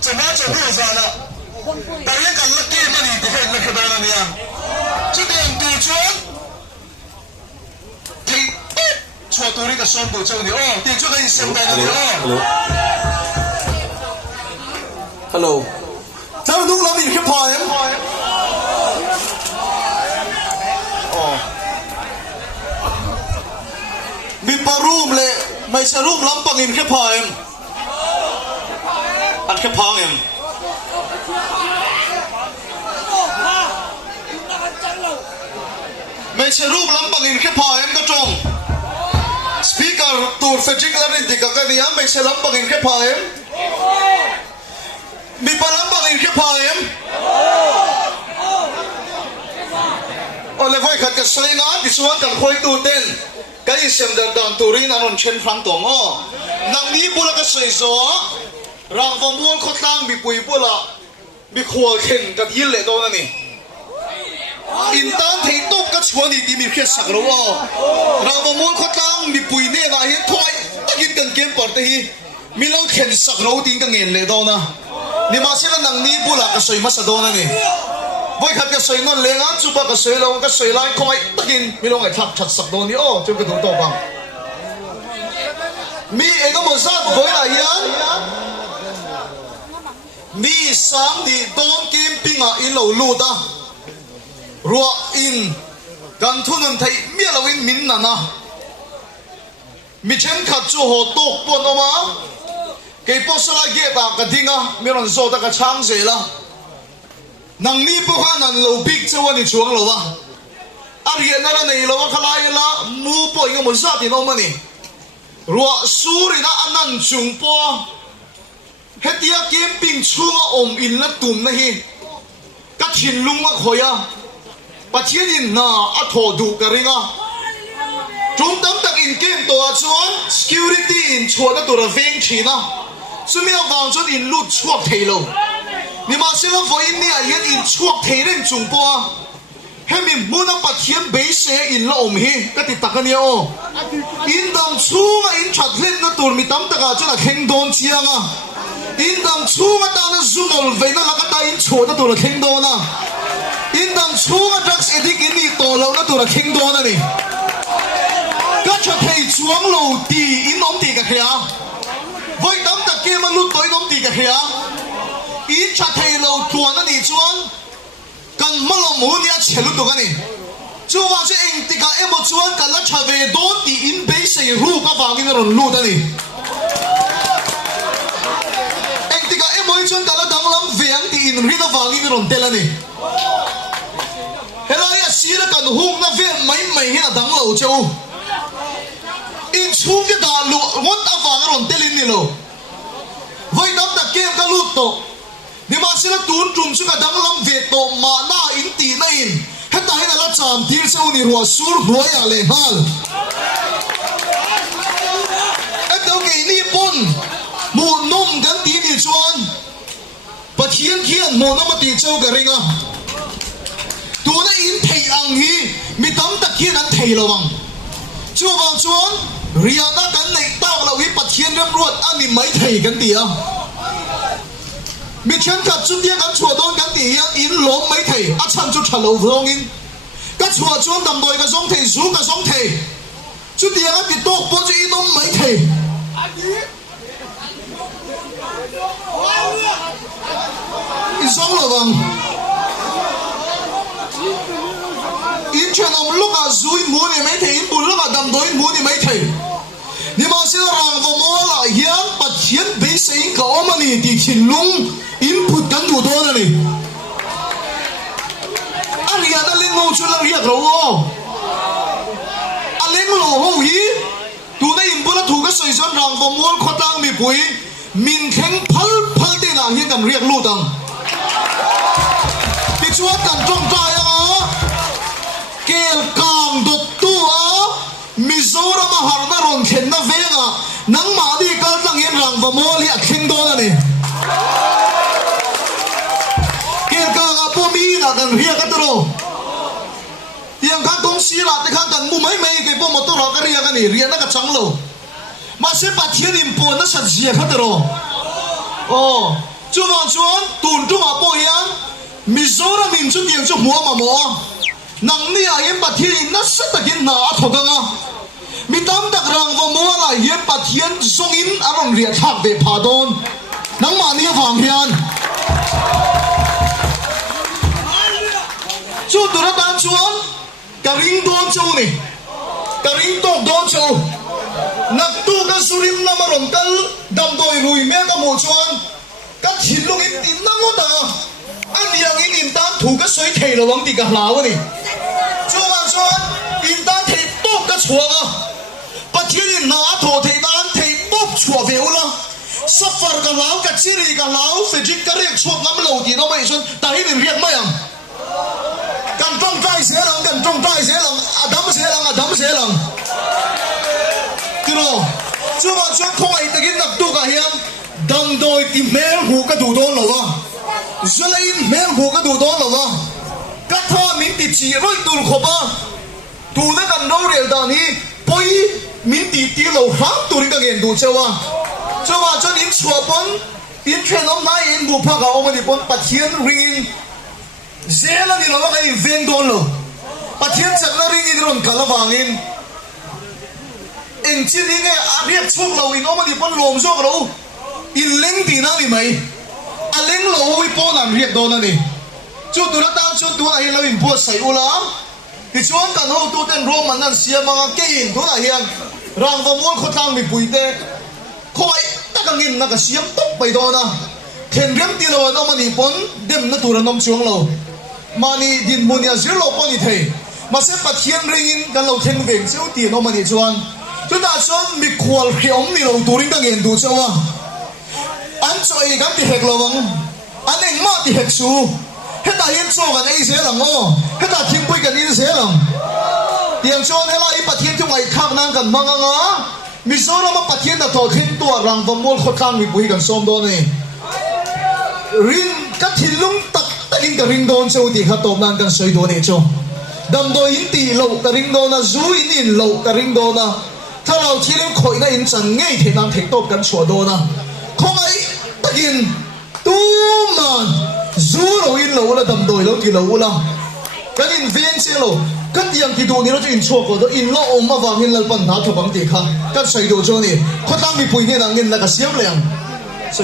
怎么走路啥的？大家讲了给嘛你不会那个的了呀？这点杜鹃，听，错多那个双步走你哦，地就可以上来了你哦。Hello， 咱们弄了你去跑呀？哦，มีปารูมเลยไม่ใช่รูมล้ำปังอินแค่พายอันแค่พังเองไม่ใช่รูปล้ำปังอินแค่พายก็จงสปีกเกอร์ตูดเฟจิกแล้วนี่ติดกับกันนี่ไม่ใช่ล้ำปังอินแค่พายมีปลาล้ำปังอินแค่พายโอ้เลยไว้ขัดกับสายงานที่สวนกันคอยดูเต้นก็ยิ่งเสียงดังตูรีนอนเช่นฟังตัวง้อนางนี้บุลก็สวยจ้ารางฟ้าม้วนเขาตั้งมีปุยบุละมีขวดเข่งกับยินเลยตัวนั่นนี่อินตันที่ตกก็ชวนดีมีเพียงสักรู้รางฟ้าม้วนเขาตั้งมีปุยเนี่ยนะเห็นถอยตะกินกันเกมปอดตีมีเราเข็นสักรู้ดิ้งกันเงินเลยตัวนะนี่มาเสียนางนี้บุละก็สวยมาสะดวกนั่นนี่ไว้ขัดก็สวยนอนเลี้ยงอ่ะจุบก็สวยเราก็สวยไล่คอยตะกินมีเราไอ้ทักชัดสักตัวนี่โอ้จุบก็ถูกตัวบ้างมีเองก็หมดซากบ่อยอะไรยังมีสังดีโดนเกมปิ้งอ่ะอินเราลูดอ่ะรัวอินกันทุนนั้นไทยเมียเราอินมินน่ะนะมีเช่นขัดจูหัวตกปนออกมาเก็บพอสละเก็บอ่ะกันทิ้งอ่ะมีเราโซ่ตะกะช่างเสียละนังนี้พวกนั้นเราบิ๊กจะวันนี้ช่วงเราวะอะไรนั่นนี่เราว่าขลายละมูปอยก็หมดซาติน้องมันนี่รัวสูรินะอันนั้นจุงปอเฮติยาเกมปิ้งชัวอมอินละตุ่มนะฮีกัดหินลุงมาขอยะปัจเจียนินนาอัทโหดูกระริงะจงตั้งตักอินเกมตัวชวน security อินชวนตัวระเวงชีนะสุมีเอาวางชวนอินลุดช่วงเทโลนี่มาเสียงฝอินเนี่ยยันอินช่วงเทเร่งจุงปอให้มีมุนปัจเจียนเบสเซอินละอมฮีก็ติดตักกันเนี่ยโออินดังชูงอินชัดเล่นนะตัวมีตั้งตักอาจจะน่ะเข่งโดนเชียงอ่ะอินดังชูงตานะซูโมลเวนะลักตาอินโชว์ตัวละเข่งโดนนะอินดังชูงดรักส์เอดิกินี่ตัวเรานะตัวละเข่งโดนนะนี่ก็จะเทจวงโลตีอินน้องตีกับเฮียไว้ตั้งแต่เกมมันลุดตัวอินน้องตีกับเฮียอินจะเทโลตัวนั่นนี่จวงกันมาลงมูนี่เชลุตัวกันนี่จู่ว่าจะเองตีกับเอ็มจวงกันแล้วชาเวโดนตีอินเบสเรูก็ฟังอินรุ่นลุดนี่จนแต่ละดังลำเวียงที่อินรีดฟังอินรอนเตลนี่เฮลัยสีละกันหุ่งนะเวียนไม่เห็นดังเหล่าเจ้าอินชุ่มจะด่าลุงดฟังรอนเตลินนี่โลไว้ดับตะเกียบกันลุดโตนี่มาสิละตูนจุ่มสุกดังลำเวียโตมาหน้าอินตีน่าอินเฮตาให้ละจามทีเจ้านี่หัวสูรหัวอย่างเลยฮัลเอ็ดเดาเกนี่ปุ่นมูนุ่มกันตีนี่ชวนปะเทียนเทียนโมนมาตีเจ้ากระริงอ่ะตัวนั้นอินเทอังฮีมีตั้งตะเคียนนั้นเทระวังจู่บางชวนเรียนนักกันในตากเราวิปะเทียนเรียบรวดอันนี้ไม่เทกันตีอ่ะมีเช่นกับจุดเดียกันชัวโดนกันตีอ่ะอินหลงไม่เทอาชันจุดฉลองพงอินก็ชัวชวนดำโดยกับสองเทสูกับสองเทจุดเดียกันติดโต๊ะปนจะอินน้องไม่เทอินสองระวังอินเชนอมลูกอาซุยมูนี่ไม่เทอินบุญลูกอาดำโดยมูนี่ไม่เทนี่มาเสียรังวโมละยันปัจเจียนเบสอินกับอมันนี่ที่ชินลุงอินพุดกันดูตัวนั่นนี่อะไรนั่นเล่นโมชุลเรียกเราอะไรโมโหฮีตัวนั้นอินบุญถูกก็ใส่ซ้อนรังวโมขตั้งมีปุ๋ยมินแข็งพัลเตน่าเห็นกันเรียกลูตังที่ชวนกันจงใจอ่ะเกลกางดุตัวมิโซรามาหาร์นารงเข็นนาเวงอ่ะนังมาดีกันตั้งเห็นรังวโมลีอักเข็งโดนนี่เกลกางอ่ะพวกมีน่ะกันเรียกกันตัวเตียงข้างตรงสีลาแต่ข้างกันมุมไม่เก็บพวกมอเตอร์ก็เรียกกันนี่เรียนนักจังโลมาเสียปัจเจียนอิมปนนั่นสัจเจียขัดตัวโอ้ chú mà chuan tuần trung à bồi hiền Mizoram mình chút tiền cho mua mà mua nang ni à hiền bát thiên nó rất là hiền nã thôi cơ ngà mình tóm đặc rằng và mua là hiền bát thiên song in à bằng riết thạc về phá đôn nang mà ni vàng hiền chú tụi nó tan chuan cả ring đôn châu này cả ring tóc đôn châu nặc tu cái surim nam mà rồng cân đầm đồi rùi mẹ cái mồ chuan cái thịt lúc in in năng ngô ta anh yang in tan thủ cái suy thề là vắng thì cả lão này chú mà chuan in tan thề tốt cái chuột à bắt thiên in nã thổ thề tan thề tốt chuột về ula safar cái lão cái chiri cái lão phải chỉ cái riêng chuột nắm lâu thì nó bây xuân tại vì riêng mấy anh cần trong trai sẽ lòng cần trong trai sẽ lòng đấm sẽ lòng kilo chú mà chú không ai tự nhiên nạp tu cả hiền đầm đôi tìm mèo hú cái đủ đốn rồi rồi lại mèo hú cái đủ đốn rồi các thua mình tịt chỉ rồi tu khổ ba tu nó cần đâu để đàn hi bôi mình tịt tịt lâu hàng tu đi cái nghiền đủ chưa à chú mà chú in chùa bún in chuyện ông này in bù phá cả ông này bún bát thiên ring dễ là đi nó cái ven đồn rồi bát thiên chắc là ring in rồi cả là vàng in anh chỉ đi nghe biết chúc lâu in ông mà đi bún lồm chúc lâu in lính thì nào đi mày anh lính lâu với bún làm việc đồn này chú tụi nó tan chú tụi này lâu in bún say u lắm thì chú anh cần hậu tụi tên Rome mà nó xia mà cái in tụi này hiền rằng vào muốn khót lang bị bụi tê khói ta càng in nó cái xiêm tốc bay đó na thiên riêng tiền lâu nó mà đi bún đêm nó tụi nó nằm chuông lâu mà ni din munia zero lo poni thei mà sẽ bắt thiên ring in kan lo thiên veng chiu tiền nó mà ni chuan chúng ta chuan mi khwal khiom ni lo turing ka ngen du chawa an choi kan ti hek lo wang an eng ma ti hek su heta hin cho kan ei se lang o heta thim pui kan in se lang tiang chuan hela i pathian tu ngai khak nang kan manga nga mi zo na ma pathian da tho thin tu rang va mol khot khang mi pui kan som do ni rin ka thilung tak in cái ring đôn châu thì khát tôm nan cần soi đôn này châu đầm đôi in tì lậu cái ring đôn na du in lậu cái ring đôn na thà lâu thì lên khỏi na in chẳng ngay thì nam thấy tôm cần chùa đôn na không ai tất in tu man du lậu in lậu là đầm đôi lậu thì lậu là cái in viên xe lậu cái tiền thì đồ này nó cho in chùa của nó in lậu mà vàng in là phần tháo thuộc bằng tiền khác cái soi đồ châu này khó tăng bị bùi này là in là cái xiêm liền